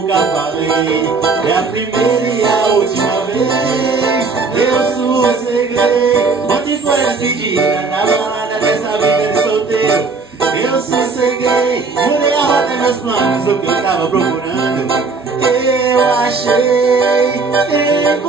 nunca falei. É a primeira e a última vez. Eu sosseguei. Ontem foi a despedida da balada dessa vida de solteiro. Eu sosseguei. Mudei a rota e meus planos, o que eu tava procurando eu achei em